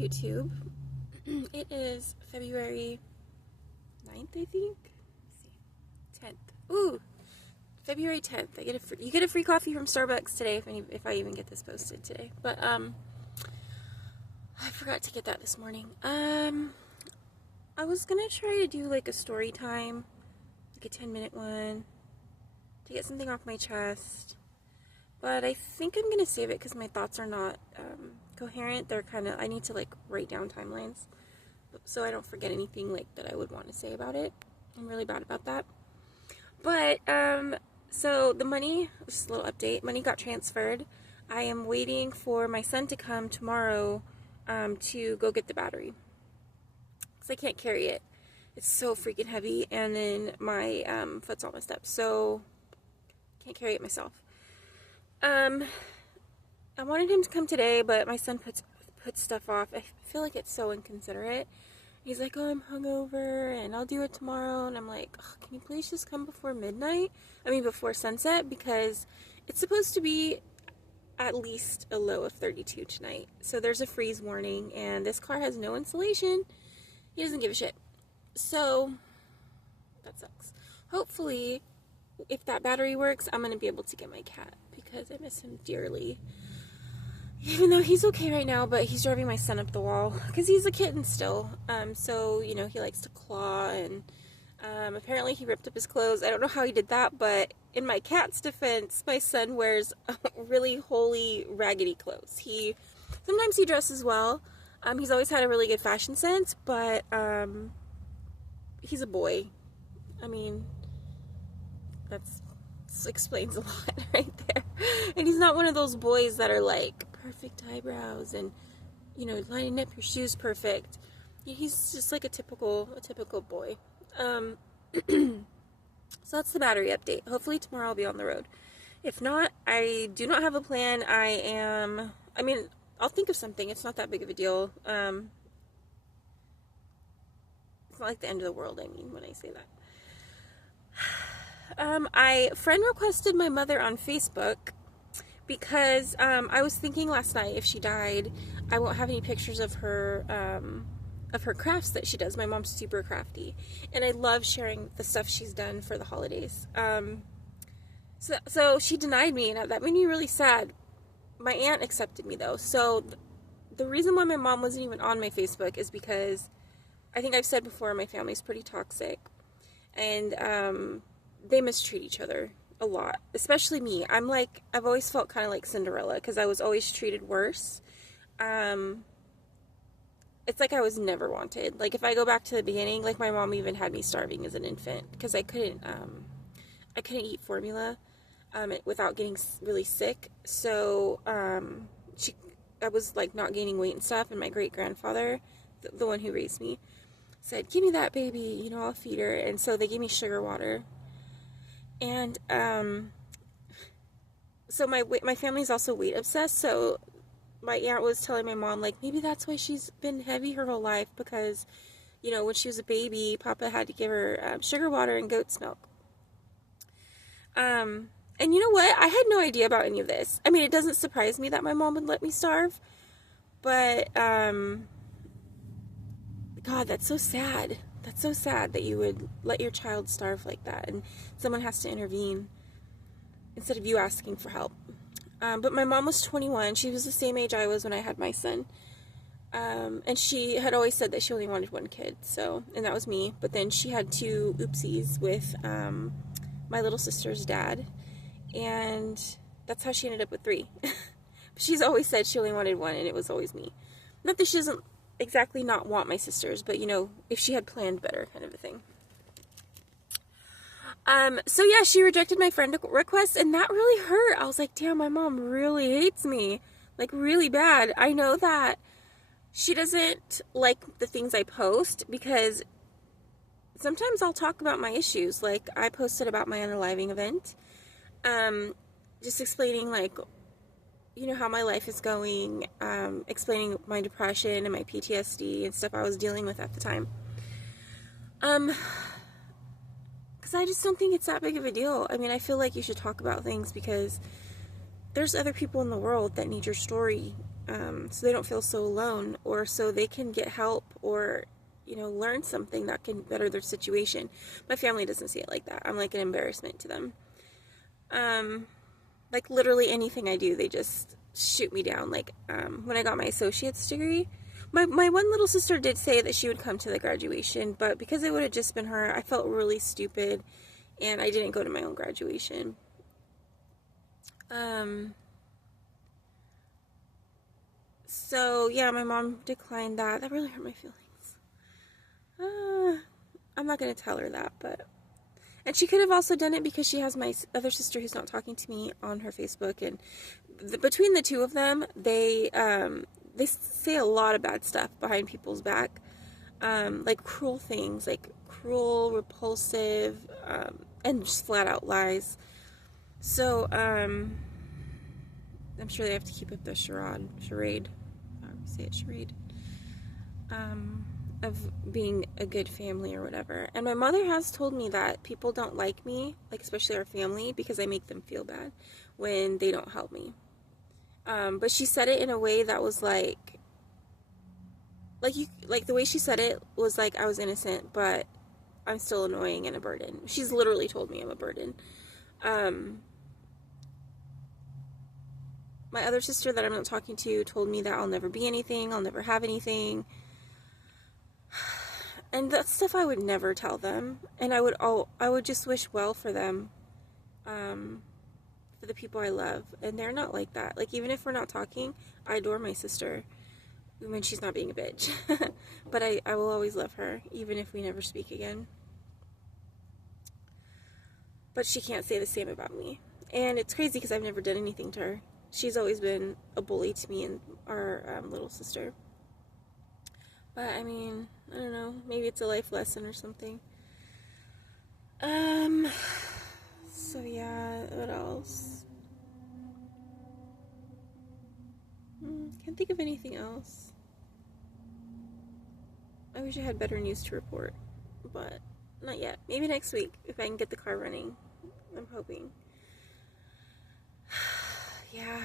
YouTube. It is February 9th, I think. Let's see. 10th. Ooh, February 10th. You get a free coffee from Starbucks today if I even get this posted today. But I forgot to get that this morning. I was gonna try to do like a story time, like a 10-minute one, to get something off my chest. But I think I'm gonna save it because my thoughts are not coherent. They're I need to like write down timelines so I don't forget anything like that I would want to say about it. I'm really bad about that. But so the money, just a little update, money got transferred. I am waiting for my son to come tomorrow to go get the battery because I can't carry it. It's so freaking heavy, and then my foot's all messed up, so can't carry it myself. I wanted him to come today, but my son puts stuff off. I feel like it's so inconsiderate. He's like, oh, I'm hungover, and I'll do it tomorrow. And I'm like, oh, can you please just come before midnight? Before sunset, because it's supposed to be at least a low of 32 tonight. So there's a freeze warning, and this car has no insulation. He doesn't give a shit. So that sucks. Hopefully, if that battery works, I'm going to be able to get my cat, because I miss him dearly. Even though he's okay right now, but he's driving my son up the wall, because he's a kitten still. So, he likes to claw, and apparently he ripped up his clothes. I don't know how he did that, but in my cat's defense, my son wears really holey, raggedy clothes. Sometimes he dresses well. He's always had a really good fashion sense, but he's a boy. That explains a lot right there. And he's not one of those boys that are like perfect eyebrows and lining up your shoes perfect. He's just like a typical boy. So that's the battery update. Hopefully tomorrow I'll be on the road. If not, I do not have a plan. I'll think of something. It's not that big of a deal. It's not like the end of the world, when I say that. I friend requested my mother on Facebook because I was thinking last night, if she died, I won't have any pictures of her crafts that she does. My mom's super crafty, and I love sharing the stuff she's done for the holidays. So she denied me, and that made me really sad. My aunt accepted me though. So the reason why my mom wasn't even on my Facebook is because I think I've said before, my family's pretty toxic, and they mistreat each other a lot, especially me. I've always felt kind of like Cinderella because I was always treated worse. It's like I was never wanted. Like if I go back to the beginning, like my mom even had me starving as an infant because I couldn't eat formula without getting really sick. So I was like not gaining weight and stuff, and my great grandfather, the one who raised me, said, "Give me that baby, I'll feed her." And so they gave me sugar water. And so my family's also weight obsessed. So my aunt was telling my mom, like, maybe that's why she's been heavy her whole life, because when she was a baby, Papa had to give her sugar water and goat's milk. And you know what? I had no idea about any of this. It doesn't surprise me that my mom would let me starve, but God, that's so sad. That's so sad that you would let your child starve like that, and someone has to intervene instead of you asking for help. But my mom was 21. She was the same age I was when I had my son. And she had always said that she only wanted one kid, and that was me. But then she had two oopsies with my little sister's dad, and that's how she ended up with three. But she's always said she only wanted one, and it was always me. Not that she doesn't exactly not want my sisters, but if she had planned better, kind of a thing. So yeah, she rejected my friend request, and that really hurt. I was like, damn, my mom really hates me, like really bad. I know that she doesn't like the things I post, because sometimes I'll talk about my issues. Like I posted about my unaliving event, just explaining like how my life is going, explaining my depression and my PTSD and stuff I was dealing with at the time. Because I just don't think it's that big of a deal. I feel like you should talk about things because there's other people in the world that need your story. so they don't feel so alone, or so they can get help, or learn something that can better their situation. My family doesn't see it like that. I'm like an embarrassment to them. Like literally anything I do, they just shoot me down. Like when I got my associate's degree, my one little sister did say that she would come to the graduation, but because it would have just been her, I felt really stupid, and I didn't go to my own graduation. So yeah, my mom declined that. That really hurt my feelings. I'm not gonna tell her that, and she could have also done it because she has my other sister who's not talking to me on her Facebook, and between the two of them, they say a lot of bad stuff behind people's back, like cruel things, like cruel, repulsive, and just flat out lies. So I'm sure they have to keep up the charade, of being a good family or whatever. And my mother has told me that people don't like me, like especially our family, because I make them feel bad when they don't help me. But she said it in a way that was like the way she said it was like I was innocent, but I'm still annoying and a burden. She's literally told me I'm a burden. My other sister that I'm not talking to told me that I'll never be anything, I'll never have anything. And that's stuff I would never tell them. And I would just wish well for them, for the people I love. And they're not like that. Like, even if we're not talking, I adore my sister when she's not being a bitch. But I will always love her, even if we never speak again. But she can't say the same about me. And it's crazy because I've never done anything to her. She's always been a bully to me and our little sister. But, I mean, I don't know. Maybe it's a life lesson or something. So, yeah, what else? Can't think of anything else. I wish I had better news to report. But, not yet. Maybe next week, if I can get the car running. I'm hoping. Yeah.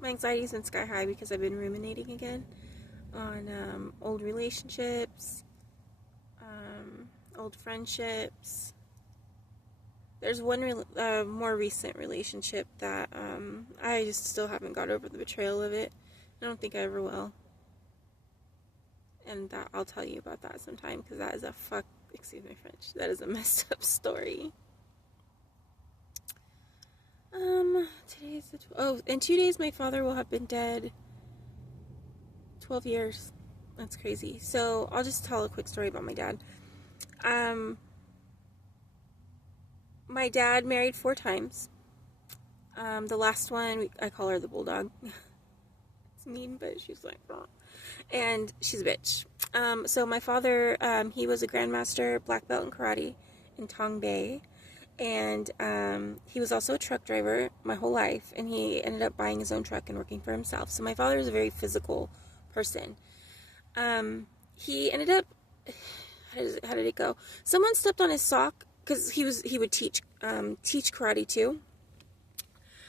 My anxiety's been sky high because I've been ruminating again on old relationships, old friendships. There's one more recent relationship that I just still haven't got over the betrayal of it. I don't think I ever will. And that I'll tell you about that sometime, because that is excuse my French, that is a messed up story. Today is in 2 days my father will have been dead 12 years. That's crazy. So I'll just tell a quick story about my dad. My dad married 4 times. The last one, I call her the bulldog. It's mean, but she's like, oh. And she's a bitch. So my father, he was a grandmaster black belt in karate in Tong Bay. And he was also a truck driver my whole life, and he ended up buying his own truck and working for himself. So my father is a very physical person. He ended up, how did it go? Someone stepped on his sock, because he would teach karate too.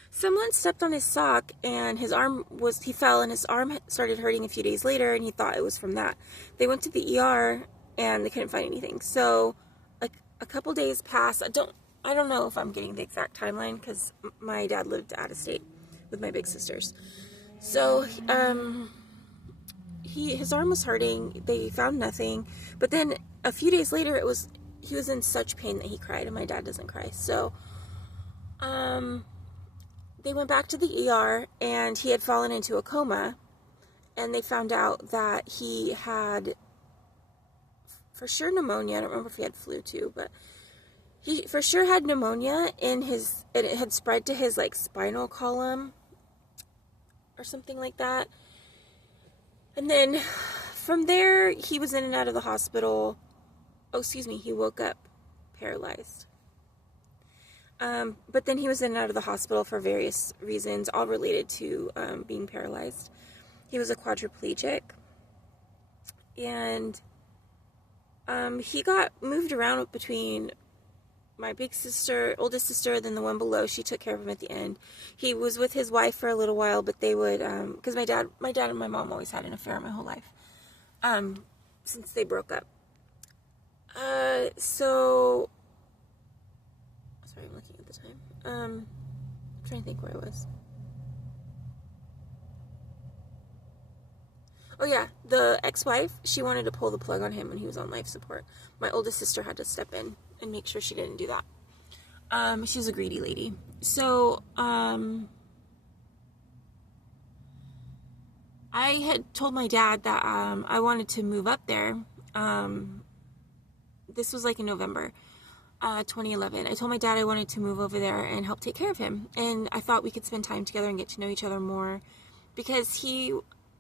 Someone stepped on his sock, and he fell, and his arm started hurting a few days later, and he thought it was from that. They went to the ER, and they couldn't find anything. So a couple days passed. I don't know if I'm getting the exact timeline, because my dad lived out of state with my big sisters. So, his arm was hurting. They found nothing. But then a few days later, he was in such pain that he cried, and my dad doesn't cry. So, they went back to the ER, and he had fallen into a coma, and they found out that he had, for sure, pneumonia. I don't remember if he had flu too, but he for sure had pneumonia it had spread to his spinal column or something like that. And then from there, he was in and out of the hospital. He woke up paralyzed. But then he was in and out of the hospital for various reasons, all related to being paralyzed. He was a quadriplegic. And he got moved around between my big sister, oldest sister, then the one below, she took care of him at the end. He was with his wife for a little while, but they would, because my dad and my mom always had an affair my whole life, since they broke up. So, sorry, I'm looking at the time. I'm trying to think where I was. Oh yeah, the ex-wife, she wanted to pull the plug on him when he was on life support. My oldest sister had to step in and make sure she didn't do that. She was a greedy lady. So, I had told my dad that, I wanted to move up there. This was like in November, 2011. I told my dad I wanted to move over there and help take care of him. And I thought we could spend time together and get to know each other more. Because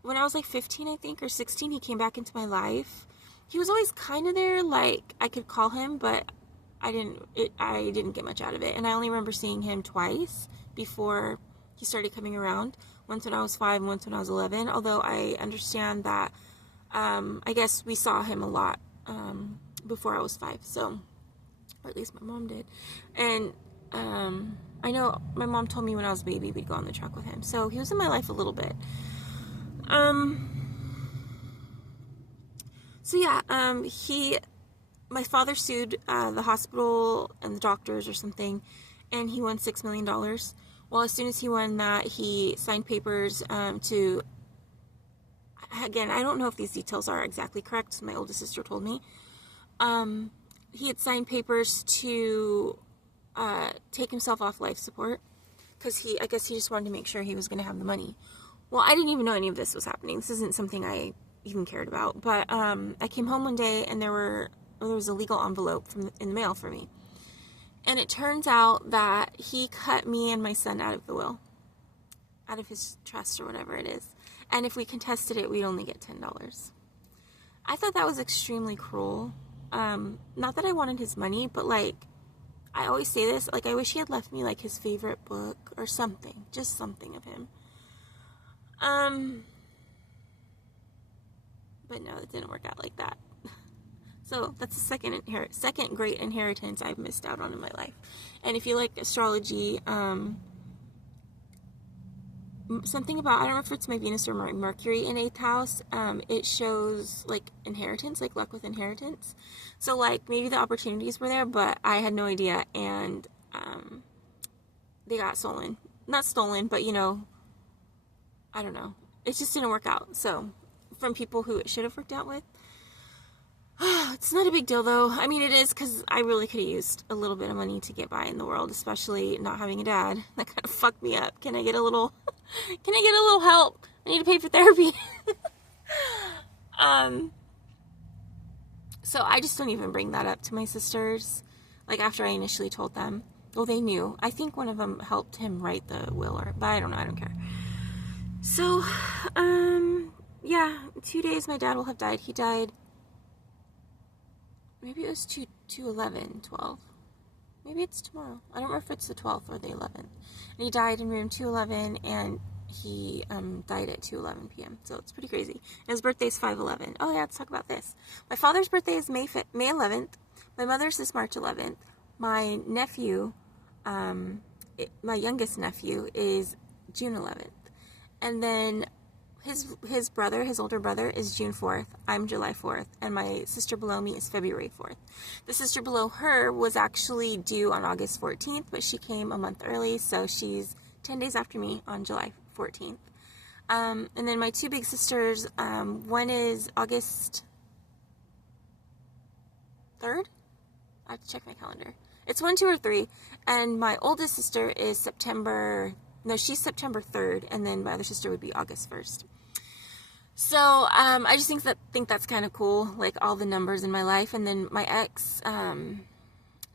when I was like 15, I think, or 16, he came back into my life. He was always kind of there, like, I could call him, but I didn't get much out of it. And I only remember seeing him twice before he started coming around. Once when I was 5 and once when I was 11. Although I understand that, I guess we saw him a lot, before I was 5. So, or at least my mom did. And, I know my mom told me when I was a baby we'd go on the truck with him. So he was in my life a little bit. So yeah, my father sued, the hospital and the doctors or something, and he won $6 million. Well, as soon as he won that, he signed papers, again, I don't know if these details are exactly correct, so my oldest sister told me. He had signed papers to, take himself off life support, because I guess he just wanted to make sure he was going to have the money. Well, I didn't even know any of this was happening. This isn't something I even cared about. But I came home one day and there was a legal envelope in the mail for me. And it turns out that he cut me and my son out of the will, out of his trust or whatever it is. And if we contested it, we'd only get $10. I thought that was extremely cruel. Not that I wanted his money, but like, I always say this, like, I wish he had left me like his favorite book or something, just something of him. But no, it didn't work out like that. So that's the second great inheritance I've missed out on in my life. And if you like astrology, something about, I don't know if it's my Venus or my Mercury in 8th house, it shows like inheritance, like luck with inheritance. So like maybe the opportunities were there, but I had no idea, and they got stolen. Not stolen, but I don't know. It just didn't work out. So, from people who it should have worked out with. It's not a big deal, though. I mean, it is, because I really could have used a little bit of money to get by in the world, especially not having a dad. That kind of fucked me up. Can I get a little help? I need to pay for therapy. So I just don't even bring that up to my sisters. Like, after I initially told them. Well, they knew. I think one of them helped him write the will, but I don't know. I don't care. So, yeah, 2 days my dad will have died. He died, maybe it was 2/11/12. Maybe it's tomorrow. I don't remember if it's the 12th or the 11th. And he died in room 211, and he died at 2:11 p.m. So it's pretty crazy. And his birthday's 5/11. Oh yeah, let's talk about this. My father's birthday is May 11th. My mother's is March 11th. My nephew, my youngest nephew, is June 11th. And then his brother, his older brother, is June 4th. I'm July 4th. And my sister below me is February 4th. The sister below her was actually due on August 14th, but she came a month early, so she's 10 days after me on July 14th. And then my two big sisters, one is August 3rd? I have to check my calendar. It's 1, 2, or 3. And my oldest sister is she's September 3rd, and then my other sister would be August 1st. So, I just think that's kind of cool, like, all the numbers in my life. And then my ex,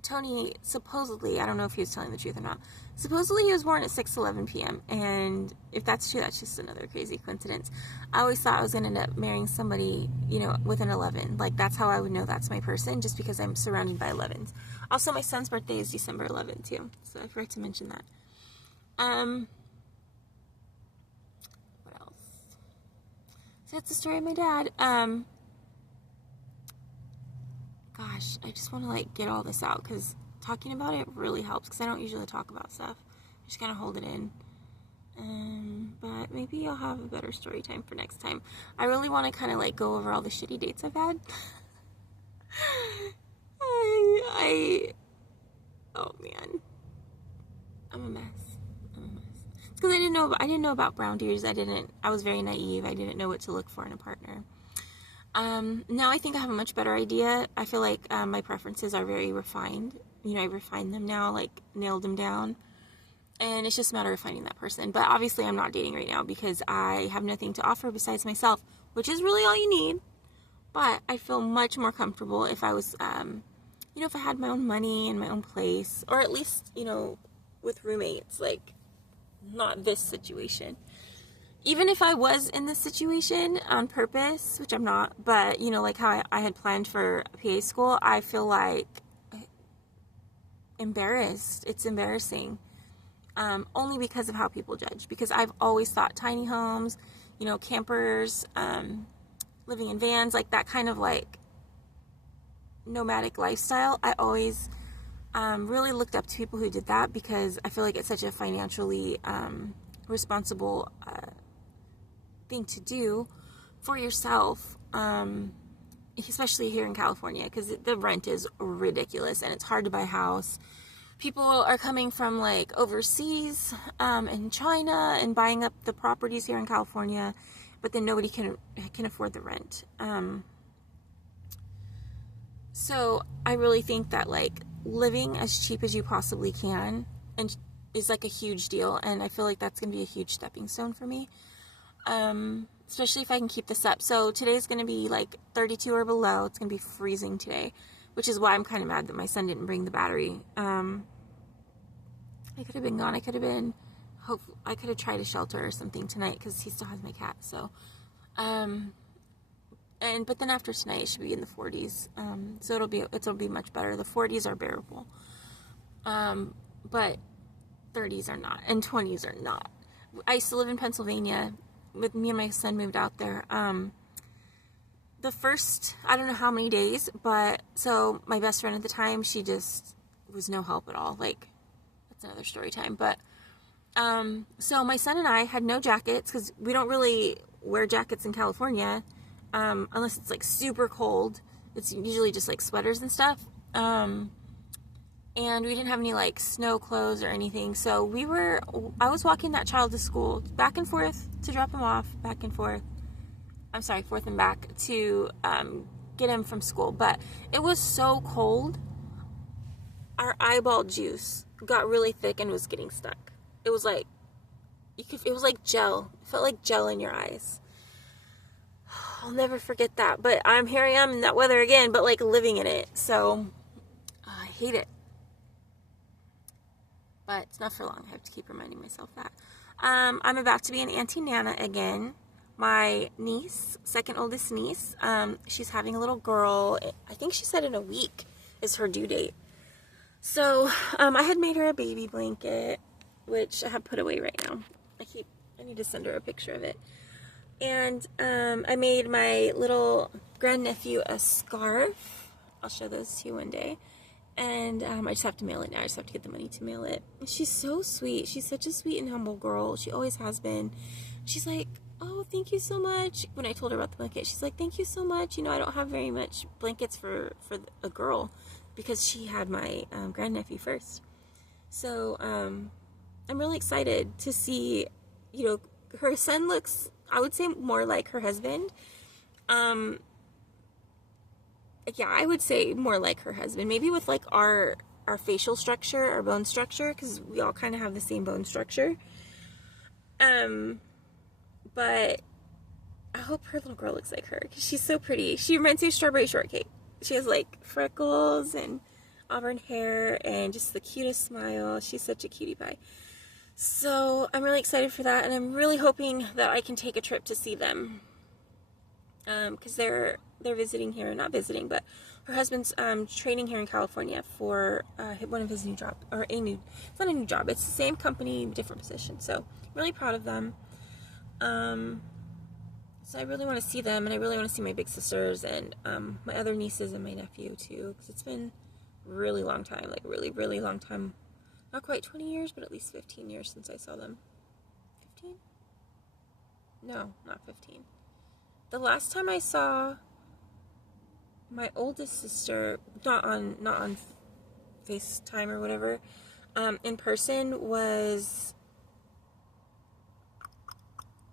Tony, supposedly, I don't know if he was telling the truth or not, supposedly he was born at 6:11 p.m., and if that's true, that's just another crazy coincidence. I always thought I was going to end up marrying somebody, with an 11. Like, that's how I would know that's my person, just because I'm surrounded by 11s. Also, my son's birthday is December 11th, too, so I forgot to mention that. What else? So that's the story of my dad. Gosh, I just want to, get all this out, because talking about it really helps, because I don't usually talk about stuff. I just kind of hold it in. But maybe I'll have a better story time for next time. I really want to kind of like go over all the shitty dates I've had. Oh man, I'm a mess. It's because I didn't know about brown deers. I was very naive. I didn't know what to look for in a partner. Now I think I have a much better idea. I feel like my preferences are very refined. I refined them now, like nailed them down. And it's just a matter of finding that person. But obviously I'm not dating right now because I have nothing to offer besides myself, which is really all you need. But I feel much more comfortable if I was, if I had my own money and my own place, or at least, with roommates, like not this situation. Even if I was in this situation on purpose, which I'm not, but, like how I had planned for PA school, I feel like embarrassed. It's embarrassing. Only because of how people judge. Because I've always thought tiny homes, campers, living in vans, like that kind of like nomadic lifestyle. I always really looked up to people who did that, because I feel like it's such a financially responsible thing to do for yourself, especially here in California, because the rent is ridiculous and it's hard to buy a house. People are coming from like overseas in China and buying up the properties here in California, but then nobody can afford the rent. So I really think that like living as cheap as you possibly can and is like a huge deal, and I feel like that's gonna be a huge stepping stone for me. Especially if I can keep this up. So today's gonna be like 32 or below. It's gonna be freezing today, which is why I'm kind of mad that my son didn't bring the battery. I could have been gone. I could have tried a shelter or something tonight, because he still has my cat. So, but then after tonight, it should be in the 40s. So it'll be much better. The 40s are bearable. But 30s are not, and 20s are not. I used to live in Pennsylvania. With me and my son moved out there. The first, I don't know how many days, but so my best friend at the time, she just was no help at all. Like, that's another story time. But so my son and I had no jackets, because we don't really wear jackets in California unless it's like super cold. It's usually just like sweaters and stuff. And we didn't have any like snow clothes or anything. So I was walking that child to school, back and forth to drop him off, forth and back to get him from school. But it was so cold, our eyeball juice got really thick and was getting stuck. It was like, it was like gel. It felt like gel in your eyes. I'll never forget that. But here I am in that weather again, but like living in it. So I hate it. But it's not for long. I have to keep reminding myself that. I'm about to be an Auntie Nana again. My niece, second oldest niece, she's having a little girl. I think she said in a week is her due date. So I had made her a baby blanket, which I have put away right now. I need to send her a picture of it. And I made my little grandnephew a scarf. I'll show those to you one day. And I just have to mail it now. I just have to get the money to mail it. She's so sweet. She's such a sweet and humble girl. She always has been. She's like, oh, thank you so much. When I told her about the blanket, she's like, thank you so much. I don't have very much blankets for a girl, because she had my grandnephew first. So I'm really excited to see, her son looks, I would say, more like her husband. Yeah, I would say more like her husband. Maybe with like our facial structure, our bone structure, because we all kind of have the same bone structure. But I hope her little girl looks like her, because she's so pretty. She reminds me of Strawberry Shortcake. She has like freckles and auburn hair and just the cutest smile. She's such a cutie pie. So I'm really excited for that, and I'm really hoping that I can take a trip to see them. Because they're visiting here, not visiting, but her husband's training here in California for one of his new job, or it's not a new job, it's the same company, different position. So I'm really proud of them. So I really want to see them, and I really want to see my big sisters and my other nieces and my nephew too, because it's been really long time, like really, really long time. Not quite 20 years, but at least 15 years since I saw them. 15? No, not 15. The last time I saw my oldest sister, not on FaceTime or whatever, in person was,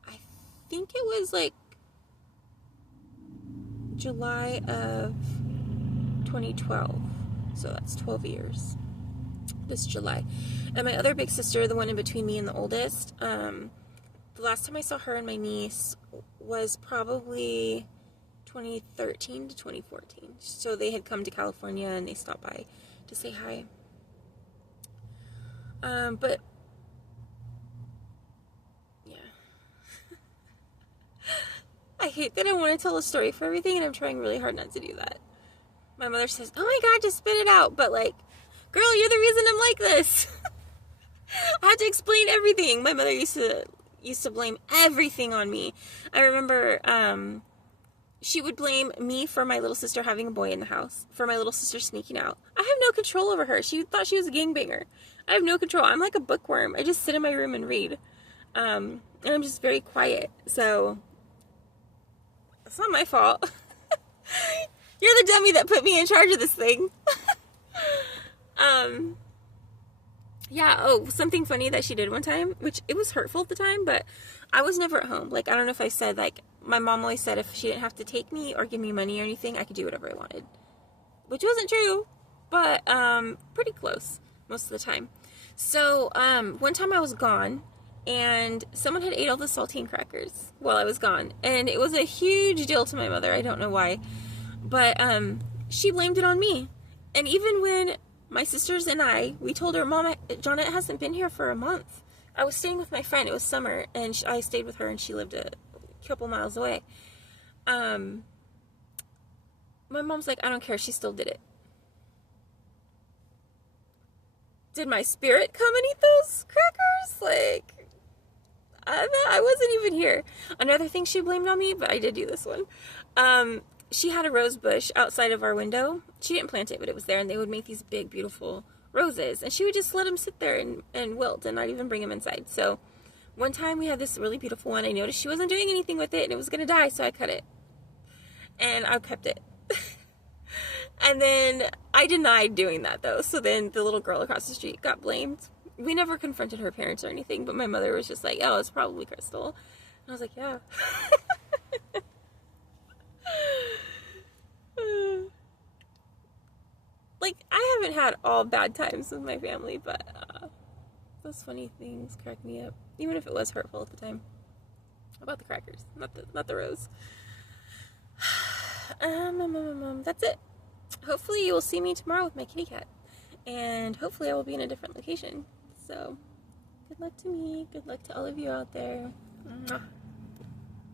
I think it was like July of 2012. So that's 12 years. This July. And my other big sister, the one in between me and the oldest, the last time I saw her and my niece was probably 2013 to 2014. So they had come to California and they stopped by to say hi. But yeah. I hate that I want to tell a story for everything, and I'm trying really hard not to do that. My mother says, "Oh my God, just spit it out." But like, girl, you're the reason I'm like this. I had to explain everything. My mother used to blame everything on me. I remember she would blame me for my little sister having a boy in the house, for my little sister sneaking out. I have no control over her. She thought she was a gangbanger. I have no control. I'm like a bookworm. I just sit in my room and read. And I'm just very quiet. So it's not my fault. You're the dummy that put me in charge of this thing. Yeah, oh, something funny that she did one time, which it was hurtful at the time, but I was never at home. Like, I don't know if I said, like, my mom always said if she didn't have to take me or give me money or anything, I could do whatever I wanted. Which wasn't true, but pretty close most of the time. So, one time I was gone, and someone had ate all the saltine crackers while I was gone. And it was a huge deal to my mother. I don't know why. But she blamed it on me. And even when my sisters and we told her, "Mom, Janet hasn't been here for a month." I was staying with my friend. It was summer, and I stayed with her, and she lived a couple miles away. My mom's like, "I don't care. She still did it." Did my spirit come and eat those crackers? Like, I wasn't even here. Another thing she blamed on me, but I did do this one. She had a rose bush outside of our window. She didn't plant it, but it was there, and they would make these big, beautiful roses. And she would just let them sit there and wilt and not even bring them inside. So one time we had this really beautiful one. I noticed she wasn't doing anything with it, and it was going to die, so I cut it. And I kept it. And then I denied doing that, though. So then the little girl across the street got blamed. We never confronted her parents or anything, but my mother was just like, "Oh, it's probably Crystal." And I was like, "Yeah." Like, I haven't had all bad times with my family, but those funny things crack me up, even if it was hurtful at the time. About the crackers, not the rose. That's it. Hopefully you will see me tomorrow with my kitty cat, and hopefully I will be in a different location. So good luck to me. Good luck to all of you out there. Mwah.